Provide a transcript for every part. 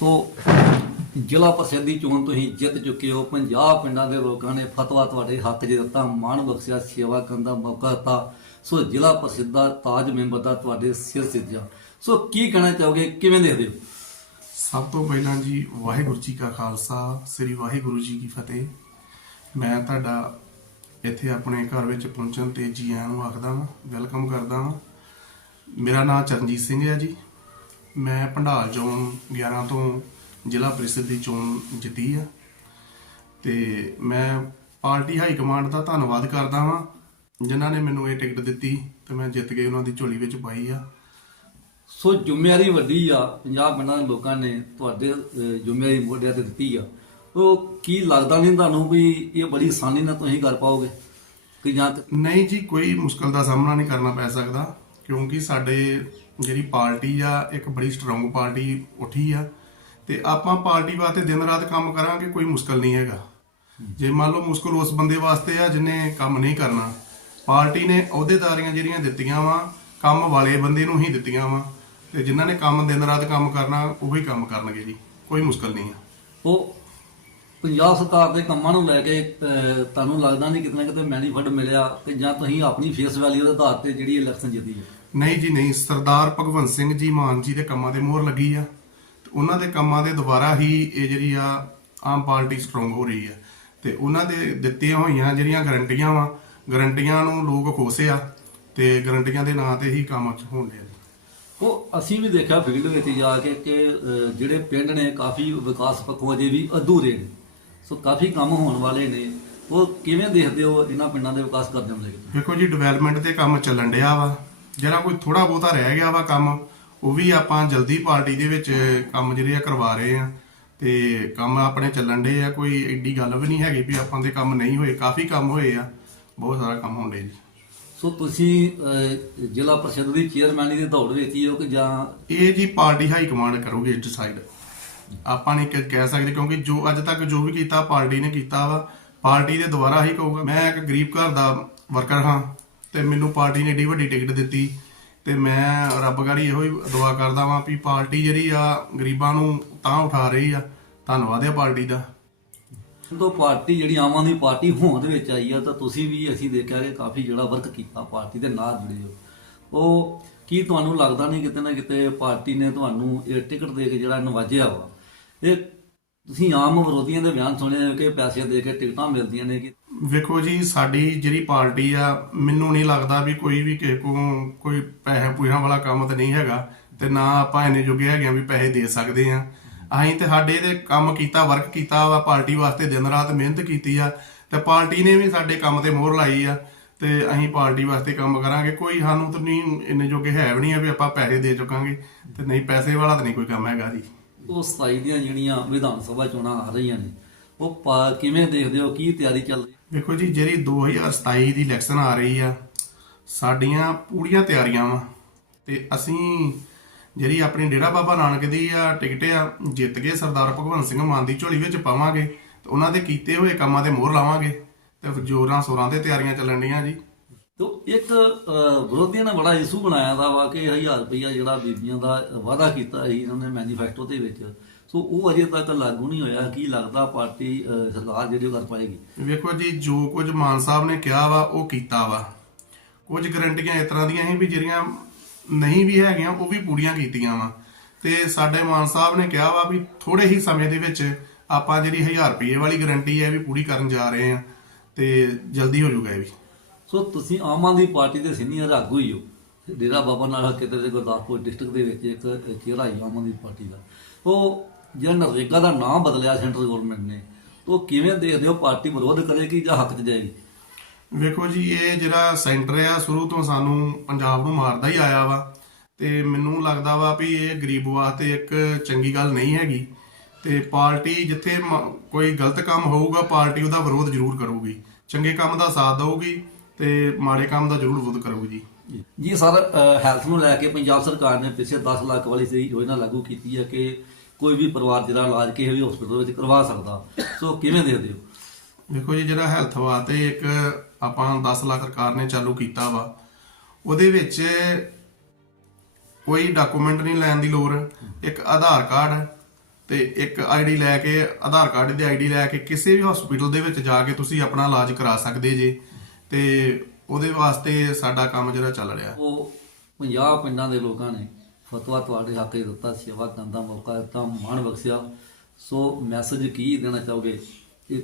ਸੋ ਜ਼ਿਲ੍ਹਾ ਪ੍ਰਸਿੱਧ ਦੀ ਚੋਣ ਤੁਸੀਂ ਜਿੱਤ ਚੁੱਕੇ ਹੋ। 50 ਪਿੰਡਾਂ ਦੇ ਲੋਕਾਂ ਨੇ ਫਤਵਾ ਤੁਹਾਡੇ ਹੱਥ 'ਚ ਦਿੱਤਾ, ਮਾਣ ਬਖਸ਼ਿਆ, ਸੇਵਾ ਕਰਨ ਦਾ ਮੌਕਾ ਦਿੱਤਾ। ਸੋ ਜ਼ਿਲ੍ਹਾ ਪ੍ਰਸਿੱਧ ਦਾ ਤਾਜ ਮੈਂਬਰ ਦਾ ਤੁਹਾਡੇ ਸਿਰ ਸਿੱਧਿਆ। ਸੋ ਕੀ ਕਹਿਣਾ ਚਾਹੋਗੇ? ਕਿਵੇਂ ਦੇਖਦੇ ਹੋ? ਸਭ ਤੋਂ ਪਹਿਲਾਂ ਜੀ, ਵਾਹਿਗੁਰੂ ਜੀ ਕਾ ਖਾਲਸਾ, ਸ੍ਰੀ ਵਾਹਿਗੁਰੂ ਜੀ ਕੀ ਫਤਿਹ। ਮੈਂ ਤੁਹਾਡਾ ਇੱਥੇ ਆਪਣੇ ਘਰ ਵਿੱਚ ਪਹੁੰਚਣ ਤੇ ਜੀ ਆਇਆਂ ਨੂੰ ਆਖਦਾ ਹਾਂ ਵੈਲਕਮ ਕਰਦਾ ਹਾਂ ਮੇਰਾ ਨਾਮ ਚਰਨਜੀਤ ਸਿੰਘ ਹੈ ਜੀ। ਮੈਂ ਭੰਡਾਰ ਜ਼ੋਨ 11 ਤੋਂ ਜ਼ਿਲ੍ਹਾ ਪ੍ਰੀਸ਼ਦ ਦੀ ਚੋਣ ਜਿੱਤੀ ਆ। ਤੇ ਮੈਂ ਪਾਰਟੀ ਹਾਈ ਕਮਾਂਡ ਦਾ ਧੰਨਵਾਦ ਕਰਦਾ ਹਾਂ ਜਿਨ੍ਹਾਂ ਨੇ ਮੈਨੂੰ ਇਹ ਟਿਕਟ ਦਿੱਤੀ ਤੇ ਮੈਂ ਜਿੱਤ ਕੇ ਉਹਨਾਂ ਦੀ ਝੋਲੀ ਵਿੱਚ ਪਾਈ ਆ। ਸੋ ਜ਼ਿੰਮੇਵਾਰੀ ਵੱਡੀ ਆ ਪੰਜਾਬ ਪਿੰਡਾਂ ਦੇ ਲੋਕਾਂ ਨੇ ਤੁਹਾਡੇ ਜ਼ਿੰਮੇਵਾਰੀ ਮੋਢਿਆਂ ਤੇ ਦਿੱਤੀ ਆ। ਉਹ ਕੀ ਲੱਗਦਾ ਨਹੀਂ ਤੁਹਾਨੂੰ ਵੀ ਇਹ ਬੜੀ ਆਸਾਨੀ ਨਾਲ ਤੁਸੀਂ ਕਰ ਪਾਓਗੇ? ਕਿ ਜਾਂ ਨਹੀਂ ਜੀ ਕੋਈ ਮੁਸ਼ਕਲ ਦਾ ਸਾਹਮਣਾ ਨਹੀਂ ਕਰਨਾ ਪੈ ਸਕਦਾ। ਕਿਉਂਕਿ ਸਾਡੇ ਜਿਹੜੀ ਪਾਰਟੀ ਆ, ਇੱਕ ਬੜੀ ਸਟਰੋਂਗ ਪਾਰਟੀ ਉੱਠੀ ਆ। ਤੇ ਆਪਾਂ ਪਾਰਟੀ ਵਾਸਤੇ ਦਿਨ ਰਾਤ ਕੰਮ ਕਰਾਂਗੇ, ਕੋਈ ਮੁਸ਼ਕਲ ਨਹੀਂ ਹੈਗਾ। ਜੇ ਮੰਨ ਲਓ ਮੁਸ਼ਕਲ ਉਸ ਬੰਦੇ ਵਾਸਤੇ ਆ ਜਿਹਨੇ ਕੰਮ ਨਹੀਂ ਕਰਨਾ। ਪਾਰਟੀ ਨੇ ਅਹੁਦੇਦਾਰੀਆਂ ਜਿਹੜੀਆਂ ਦਿੱਤੀਆਂ ਵਾ, ਕੰਮ ਵਾਲੇ ਬੰਦੇ ਨੂੰ ਹੀ ਦਿੱਤੀਆਂ ਵਾ। ਤੇ ਜਿਨ੍ਹਾਂ ਨੇ ਕੰਮ ਦਿਨ ਰਾਤ ਕੰਮ ਕਰਨਾ, ਉਹੀ ਕੰਮ ਕਰਨਗੇ ਜੀ। ਕੋਈ ਮੁਸ਼ਕਲ ਨਹੀਂ ਆ। ਉਹ ਪੰਜਾਬ ਸਰਕਾਰ ਦੇ ਕੰਮਾਂ ਨੂੰ ਲੈ ਕੇ ਤੁਹਾਨੂੰ ਲੱਗਦਾ ਨਹੀਂ ਕਿਤੇ ਨਾ ਕਿਤੇ ਮੈਨੀਫੈਸਟ ਮਿਲਿਆ ਕਿ ਜਾਂ ਤੁਸੀਂ ਆਪਣੀ ਫੇਸ ਵੈਲਿਊ ਦੇ ਆਧਾਰ ਤੇ ਜਿਹੜੀ ਇਲੈਕਸ਼ਨ ਜਿੱਤੀ ਹੈ ਨਹੀਂ ਜੀ ਨਹੀਂ ਸਰਦਾਰ ਭਗਵੰਤ ਸਿੰਘ ਜੀ ਮਾਨ ਜੀ ਦੇ ਕੰਮਾਂ ਦੇ ਮੋਹਰ ਲੱਗੀ ਆ। ਤੇ ਉਹਨਾਂ ਦੇ ਕੰਮਾਂ ਦੇ ਦੁਆਰਾ ਹੀ ਇਹ ਜਿਹੜੀ ਆ ਆਮ ਪਾਰਟੀ ਸਟਰੋਂਗ ਹੋ ਰਹੀ ਆ। ਤੇ ਉਹਨਾਂ ਦੇ ਦਿੱਤੀਆਂ ਹੋਈਆਂ ਜਿਹੜੀਆਂ ਗਰੰਟੀਆਂ ਵਾ ਗਰੰਟੀਆਂ ਨੂੰ ਲੋਕ ਖੋਸੇ ਆ ਤੇ ਗਰੰਟੀਆਂ ਦੇ ਨਾਂ ਤੇ ਹੀ ਕੰਮ ਹੋਣ ਡਿਆ ਉਹ ਅਸੀਂ ਵੀ ਦੇਖਿਆ ਫੀਲਡ ਵਿੱਚ ਜਾ ਕੇ ਕਿ ਅਹ, ਜਿਹੜੇ ਪਿੰਡ ਨੇ ਕਾਫੀ ਵਿਕਾਸ ਪੱਖੋਂ ਅਜੇ ਵੀ ਅਧੂਰੇ ਨੇ। ਸੋ ਕਾਫੀ ਕੰਮ ਹੋਣ ਵਾਲੇ ਨੇ। ਉਹ ਕਿਵੇਂ ਦੇਖਦੇ ਹੋ ਇਹਨਾਂ ਪਿੰਡਾਂ ਦੇ ਵਿਕਾਸ ਕਰਦੇ ਕੇ ਵੇਖੋ ਜੀ ਡਿਵੈਲਪਮੈਂਟ ਤੇ ਕੰਮ ਚੱਲਣ ਡਿਆ ਵਾ। ਜਿਹੜਾ ਕੋਈ ਥੋੜਾ ਬਹੁਤਾ ਰਹਿ ਗਿਆ ਵਾ ਕੰਮ ਉਹ ਵੀ ਆਪਾਂ ਜਲਦੀ ਪਾਰਟੀ ਦੇ ਵਿੱਚ ਕੰਮ ਜਿਹੜੇ ਆ ਕਰਵਾ ਰਹੇ ਆ। ਤੇ ਕੰਮ ਆਪਣੇ ਚੱਲਣ ਡੇ ਆ ਕੋਈ ਐਡੀ ਗੱਲ ਵੀ ਨਹੀਂ ਹੈਗੀ ਵੀ ਆਪਾਂ ਦੇ ਕੰਮ ਨਹੀਂ ਹੋਏ ਕਾਫੀ ਕੰਮ ਹੋਏ ਆ ਬਹੁਤ ਸਾਰਾ ਕੰਮ ਹੋਣ ਡੇ ਜੀ। ਸੋ ਤੁਸੀਂ ਅਹ, ਜ਼ਿਲ੍ਹਾ ਪ੍ਰੀਸ਼ਦ ਦੀ ਚੇਅਰਮੈਨੀ ਦੀ ਦੌੜ ਵਿੱਚ ਹੀ ਕਿ ਜਾਂ ਇਹ ਜੀ ਪਾਰਟੀ ਹਾਈ ਕਮਾਂਡ ਕਰੂਗੀ ਡਿਸਾਈਡ ਆਪਾਂ ਨਹੀਂ ਕਹਿ ਸਕਦੇ ਕਿਉਂਕਿ ਜੋ ਅੱਜ ਤੱਕ ਜੋ ਵੀ ਕੀਤਾ ਪਾਰਟੀ ਨੇ ਕੀਤਾ ਵਾ ਪਾਰਟੀ ਦੇ ਦੁਆਰਾ ਹੀ ਕਹੂਗਾ ਮੈਂ ਇੱਕ ਗਰੀਬ ਘਰ ਦਾ ਵਰਕਰ ਹਾਂ ਤੇ ਮੈਨੂੰ ਪਾਰਟੀ ਨੇ ਏਡੀ ਵੱਡੀ ਟਿਕਟ ਦਿੱਤੀ ਤੇ ਮੈਂ ਰੱਬ ਗਾੜੀ ਇਹੋ ਹੀ ਦੁਆ ਕਰਦਾ ਵਾਂ ਵੀ ਪਾਰਟੀ ਜਿਹੜੀ ਆ ਗਰੀਬਾਂ ਨੂੰ ਤਾਂ ਉਠਾ ਰਹੀ ਆ। ਧੰਨਵਾਦ ਹੈ ਪਾਰਟੀ ਦਾ। ਜਦੋਂ ਪਾਰਟੀ ਜਿਹੜੀ ਆਮ ਆਦਮੀ ਪਾਰਟੀ ਹੋਂਦ ਵਿੱਚ ਆਈ ਆ ਤਾਂ ਤੁਸੀਂ ਵੀ ਅਸੀਂ ਦੇਖਿਆ ਕਿ ਕਾਫੀ ਜਿਹੜਾ ਵਰਕ ਕੀਤਾ ਪਾਰਟੀ ਦੇ ਨਾਲ ਜੁੜੇ ਹੋ ਉਹ ਕੀ ਤੁਹਾਨੂੰ ਲੱਗਦਾ ਨਹੀਂ ਕਿਤੇ ਨਾ ਕਿਤੇ ਪਾਰਟੀ ਨੇ ਤੁਹਾਨੂੰ ਇਹ ਟਿਕਟ ਦੇ ਕੇ ਜਿਹੜਾ ਨਵਾਜਿਆ ਵਾ? ਇਹ ਤੁਸੀਂ ਆਮ ਵਿਰੋਧੀਆਂ ਦੇ ਬਿਆਨ ਸੁਣੇ ਕਿ ਪੈਸੇ ਦੇ ਕੇ ਟਿਕਟਾਂ ਮਿਲਦੀਆਂ ਨੇ ਕਿ ਵੇਖੋ ਜੀ, ਸਾਡੀ ਜਿਹੜੀ ਪਾਰਟੀ ਆ, ਮੈਨੂੰ ਨਹੀਂ ਲੱਗਦਾ ਵੀ ਕੋਈ ਵੀ ਕਿਸੇ ਕੋ ਕੋਈ ਪੈਸੇ ਪੂਸਿਆਂ ਵਾਲਾ ਕੰਮ ਤਾਂ ਨਹੀਂ ਹੈਗਾ ਤੇ ਨਾ ਆਪਾਂ ਇੰਨੇ ਜੋਗੇ ਹੈਗੇ ਆ ਵੀ ਪੈਸੇ ਦੇ ਸਕਦੇ ਆ। ਅਸੀਂ ਤੇ ਸਾਡੇ ਤੇ ਕੰਮ ਕੀਤਾ ਵਰਕ ਕੀਤਾ ਵਾ, ਪਾਰਟੀ ਵਾਸਤੇ ਦਿਨ ਰਾਤ ਮਿਹਨਤ ਕੀਤੀ ਆ ਤੇ ਪਾਰਟੀ ਨੇ ਵੀ ਸਾਡੇ ਕੰਮ ਤੇ ਮੋਹਰ ਲਾਈ ਆ ਤੇ ਅਸੀਂ ਪਾਰਟੀ ਵਾਸਤੇ ਕੰਮ ਕਰਾਂਗੇ। ਕੋਈ ਸਾਨੂੰ ਤਾਂ ਨਹੀਂ, ਇੰਨੇ ਜੋਗੇ ਹੈ ਵੀ ਨਹੀਂ ਆ ਵੀ ਆਪਾਂ ਪੈਸੇ ਦੇ ਚੁੱਕਾਂਗੇ ਤੇ ਨਹੀਂ, ਪੈਸੇ ਵਾਲਾ ਤਾਂ ਨਹੀਂ ਕੋਈ ਕੰਮ ਹੈਗਾ ਜੀ। ਉਹ 27 ਦੀਆਂ ਜਿਹੜੀਆਂ ਵਿਧਾਨ ਸਭਾ ਚੋਣਾਂ ਆ ਰਹੀਆਂ ਨੇ, ਉਹ ਕਿਵੇਂ ਦੇਖਦੇ ਹੋ? ਕੀ ਤਿਆਰੀ ਚੱਲ ਰਹੀ ਦੇਖੋ ਜੀ, ਜਿਹੜੀ 2027 ਦੀ ਇਲੈਕਸ਼ਨ ਆ ਰਹੀ ਆ, ਸਾਡੀਆਂ ਪੂਰੀਆਂ ਤਿਆਰੀਆਂ ਵਾ। ਤੇ ਅਸੀਂ ਜਿਹੜੀ ਆਪਣੀ ਡੇਰਾ ਬਾਬਾ ਨਾਨਕ ਦੀ ਆ ਟਿਕਟ ਆ, ਜਿੱਤ ਕੇ ਸਰਦਾਰ ਭਗਵੰਤ ਸਿੰਘ ਮਾਨ ਦੀ ਝੋਲੀ ਵਿੱਚ ਪਾਵਾਂਗੇ, ਤੇ ਉਹਨਾਂ ਦੇ ਕੀਤੇ ਹੋਏ ਕੰਮਾਂ ਤੇ ਮੋਹਰ ਲਾਵਾਂਗੇ, ਤੇ ਜੋਰਾਂ ਸੋਰਾਂ ਤੇ ਤਿਆਰੀਆਂ ਚੱਲਣ ਡੀਆਂ ਜੀ। ਤੋ ਇੱਕ ਵਿਰੋਧੀਆਂ ਨੇ ਬੜਾ ਇਸ਼ੂ ਬਣਾਇਆ ਦਾ ਵਾ ਕਿ 1000 ਰੁਪਇਆ ਜਿਹੜਾ ਬੀਬੀਆਂ ਦਾ ਵਾਅਦਾ ਕੀਤਾ ਸੀ ਇਹਨਾਂ ਨੇ ਮੈਨੀਫੈਸਟੋ ਦੇ ਵਿੱਚ। ਸੋ ਉਹ ਅਜੇ ਤੱਕ ਲਾਗੂ ਨਹੀਂ ਹੋਇਆ ਕੀ ਲੱਗਦਾ ਪਾਰਟੀ ਸਰਕਾਰ ਜਿਹੜੀ ਉਹ ਕਰ ਪਾਏਗੀ। ਵੇਖੋ ਜੀ ਜੋ ਕੁਝ ਮਾਨ ਸਾਹਿਬ ਨੇ ਕਿਹਾ ਵਾ ਉਹ ਕੀਤਾ ਵਾ। ਕੁਝ ਗਰੰਟੀਆਂ ਇਸ ਤਰ੍ਹਾਂ ਦੀਆਂ ਸੀ ਵੀ ਜਿਹੜੀਆਂ ਨਹੀਂ ਵੀ ਹੈਗੀਆਂ ਉਹ ਵੀ ਪੂਰੀਆਂ ਕੀਤੀਆਂ ਵਾ। ਤੇ ਸਾਡੇ ਮਾਨ ਸਾਹਿਬ ਨੇ ਕਿਹਾ ਵਾ ਵੀ ਥੋੜੇ ਹੀ ਸਮੇਂ ਦੇ ਵਿੱਚ ਆਪਾਂ ਜਿਹੜੀ 1000 ਰੁਪਏ ਵਾਲੀ ਗਰੰਟੀ ਹੈ ਵੀ ਪੂਰੀ ਕਰਨ ਜਾ ਰਹੇ ਆ ਤੇ ਜਲਦੀ ਹੋ ਜਾਊਗਾ ਇਹ ਵੀ। ਸੋ ਤੁਸੀਂ ਆਮ ਆਦਮੀ ਪਾਰਟੀ ਦੇ ਸੀਨੀਅਰ ਆਗੂ ਹੀ ਹੋ। ਡੇਰਾ ਬਾਬਾ ਨਾਨਕ ਕਿਤੇ ਦੇ ਗੁਰਦਾਸਪੁਰ ਡਿਸਟ੍ਰਿਕਟ ਦੇ ਵਿੱਚ ਇੱਕ ਚਿਹਰਾ ਹੀ ਆਮ ਆਦਮੀ ਪਾਰਟੀ ਦਾ। ਉਹ ਜਿਹੜਾ ਨਰੇਗਾ ਦਾ ਨਾਮ ਬਦਲਿਆ ਸੈਂਟਰ ਗਵਰਨਮੈਂਟ ਨੇ ਉਹ ਕਿਵੇਂ ਦੇਖਦੇ ਹੋ? ਪਾਰਟੀ ਵਿਰੋਧ ਕਰੇਗੀ ਜਾਂ ਹੱਕ 'ਚ ਜਾਏਗੀ? ਵੇਖੋ ਜੀ ਇਹ ਜਿਹੜਾ ਸੈਂਟਰ ਆ ਸ਼ੁਰੂ ਤੋਂ ਸਾਨੂੰ ਪੰਜਾਬ ਨੂੰ ਮਾਰਦਾ ਹੀ ਆਇਆ ਵਾ ਤੇ ਮੈਨੂੰ ਲੱਗਦਾ ਵਾ ਵੀ ਇਹ ਗਰੀਬ ਵਾਸਤੇ ਇੱਕ ਚੰਗੀ ਗੱਲ ਨਹੀਂ ਹੈਗੀ ਤੇ ਪਾਰਟੀ ਜਿੱਥੇ ਕੋਈ ਗਲਤ ਕੰਮ ਹੋਊਗਾ ਪਾਰਟੀ ਉਹਦਾ ਵਿਰੋਧ ਜ਼ਰੂਰ ਕਰੂਗੀ। ਚੰਗੇ ਕੰਮ ਦਾ ਸਾਥ ਦਊਗੀ ਤੇ ਮਾੜੇ ਕੰਮ ਦਾ ਜ਼ਰੂਰ ਵਿਰੋਧ ਕਰੂਗੀ ਜੀ। ਜੀ ਸਰ ਹੈਲਥ ਨੂੰ ਲੈ ਕੇ ਪੰਜਾਬ ਸਰਕਾਰ ਨੇ ਪਿਛਲੇ 10 ਲੱਖ ਵਾਲੀ ਸੀ ਯੋਜਨਾ ਲਾਗੂ ਕੀਤੀ ਹੈ ਕਿ ਕੋਈ ਵੀ ਪਰਿਵਾਰ ਜਿਹੜਾ ਇਲਾਜ ਕਿਸੇ ਵੀ ਹਸਪੀਟਲ ਵਿੱਚ ਕਰਵਾ ਸਕਦਾ। ਸੋ ਕਿਵੇਂ ਦੇਖਦੇ ਹੋ? ਵੇਖੋ ਜੀ ਜਿਹੜਾ ਹੈਲਥ ਵਾਸਤੇ ਇੱਕ ਆਪਾਂ 10 ਲੱਖ ਸਰਕਾਰ ਨੇ ਚਾਲੂ ਕੀਤਾ ਵਾ ਉਹਦੇ ਵਿੱਚ ਕੋਈ ਡਾਕੂਮੈਂਟ ਨਹੀਂ ਲੈਣ ਦੀ ਲੋੜ। ਇੱਕ ਆਧਾਰ ਕਾਰਡ ਤੇ ਇੱਕ ਆਈਡੀ ਲੈ ਕੇ ਆਧਾਰ ਕਾਰਡ ਦੀ ਆਈਡੀ ਲੈ ਕੇ ਕਿਸੇ ਵੀ ਹਸਪੀਟਲ ਦੇ ਵਿੱਚ ਜਾ ਕੇ ਤੁਸੀਂ ਆਪਣਾ ਇਲਾਜ ਕਰਾ ਸਕਦੇ ਜੇ। ਤੇ ਉਹਦੇ ਵਾਸਤੇ ਸਾਡਾ ਕੰਮ ਜਿਹੜਾ ਚੱਲ ਰਿਹਾ। ਉਹ 50 ਪਿੰਡਾਂ ਦੇ ਲੋਕਾਂ ਨੇ ਫਤਵਾ ਤੁਹਾਡੇ ਹੱਕ 'ਚ ਦਿੱਤਾ, ਸੇਵਾ ਕਰਨ ਦਾ ਮੌਕਾ ਦਿੱਤਾ, ਮਾਣ ਬਖਸ਼ਿਆ। ਸੋ ਮੈਸੇਜ ਕੀ ਦੇਣਾ ਚਾਹੋਗੇ?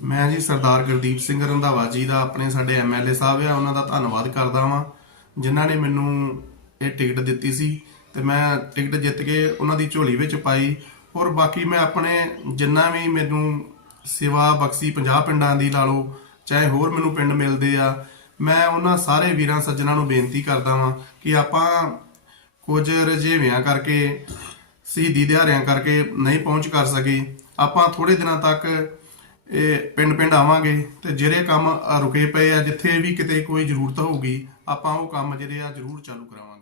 ਮੈਂ ਜੀ ਸਰਦਾਰ ਗੁਰਦੀਪ ਸਿੰਘ ਰੰਧਾਵਾ ਜੀ ਦਾ, ਆਪਣੇ ਸਾਡੇ ਐਮਐਲਏ ਸਾਹਿਬ ਆ, ਉਹਨਾਂ ਦਾ ਧੰਨਵਾਦ ਕਰਦਾ ਵਾਂ, ਜਿਨ੍ਹਾਂ ਨੇ ਮੈਨੂੰ ਇਹ ਟਿਕਟ ਦਿੱਤੀ ਸੀ ਤੇ ਮੈਂ ਟਿਕਟ ਜਿੱਤ ਕੇ ਉਹਨਾਂ ਦੀ ਝੋਲੀ ਵਿੱਚ ਪਾਈ ਔਰ ਬਾਕੀ ਮੈਂ ਆਪਣੇ ਜਿੰਨਾ ਵੀ ਮੈਨੂੰ ਸੇਵਾ ਬਖਸ਼ੀ 50 ਪਿੰਡਾਂ ਦੀ ਲਾ ਲਓ, ਚਾਹੇ ਹੋਰ ਮੈਨੂੰ ਪਿੰਡ ਮਿਲਦੇ ਆ, ਮੈਂ ਉਹਨਾਂ ਸਾਰੇ ਵੀਰਾਂ, ਸੱਜਣਾ ਨੂੰ ਬੇਨਤੀ ਕਰਦਾ ਵਾਂ ਕਿ ਆਪਾਂ ਕੁਝ ਰਜੇਵਿਆਂ ਕਰਕੇ, ਸ਼ਹੀਦੀ ਦਿਹਾੜਿਆਂ ਕਰਕੇ ਨਹੀਂ ਪਹੁੰਚ ਕਰ ਸਕੀ। ਆਪਾਂ ਥੋੜੇ ਦਿਨਾਂ ਤੱਕ ਇਹ ਪਿੰਡ ਪਿੰਡ ਆਵਾਂਗੇ ਤੇ ਜਿਹੜੇ ਕੰਮ ਰੁਕੇ ਪਏ ਆ, ਜਿੱਥੇ ਵੀ ਕਿਤੇ ਕੋਈ ਜ਼ਰੂਰਤ ਹੋਊਗੀ, ਆਪਾਂ ਉਹ ਕੰਮ ਜਿਹੜੇ ਆ ਜ਼ਰੂਰ ਚਾਲੂ ਕਰਾਵਾਂਗੇ।